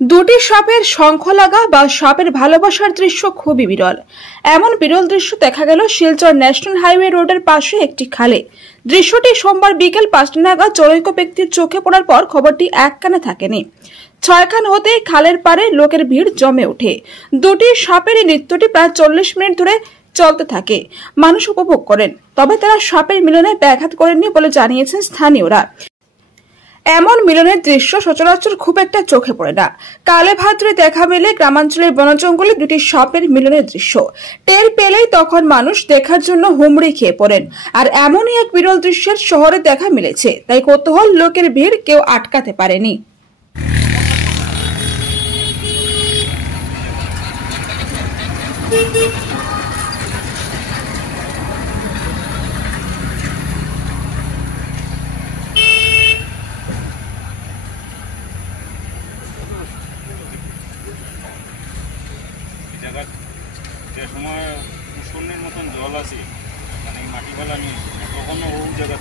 দুটি সাপের শঙ্খ লাগা বা সাপের ভালোবাসার দৃশ্য খুবই বিরল। এমন বিরল দৃশ্য দেখা গেল শিলচর ন্যাশনাল হাইওয়ে রোডের পাশে একটি খালে। দৃশ্যটি সোমবার বিকেল 5টা নাগাদ জনৈক ব্যক্তির চোখে পড়ার পর খবরটি এক কানে থাকেনি। 6 খান হতে খালের পারে লোকের ভিড় জমে ওঠে। দুটি সাপের এই নৃত্যটি প্রায় 40 মিনিট ধরে চলতে থাকে। মানুষ উপভোগ করেন, তবে তারা সাপের মিলনে ব্যাঘাত করেননি বলে জানিয়েছেন স্থানীয়রা। এমন মিলনের দৃশ্য সচরাচর খুব একটা চোখে পড়ে না। কালে ভাদ্রে দেখা মেলে গ্রামাঞ্চলের বনজঙ্গলে দুটি সাপের মিলনের দৃশ্য। টের পেলেই তখন মানুষ দেখার জন্য হুমড়ি খেয়ে পড়েন। আর এমনই এক বিরল দৃশ্যের শহরে দেখা মিলেছে, তাই কৌতূহল লোকের ভিড় কেউ আটকাতে পারেনি। যে সময় শূন্যের মতন জল আছে, মানে মাটি ফেলা নেই, তখনও ও জায়গা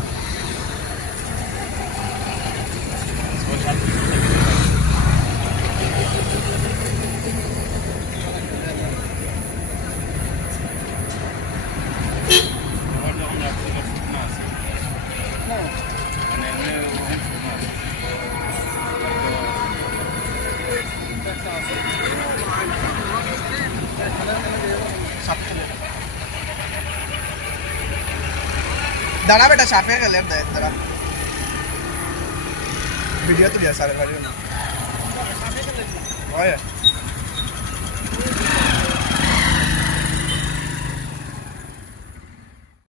যখন রাত্রিটা শুকনো আছে, মানে এমনি ওখানে শুকনো আছে। दाना बेटा साफे का लेफ्ट है जरा वीडियो तो लिया सारे वाली ना ओए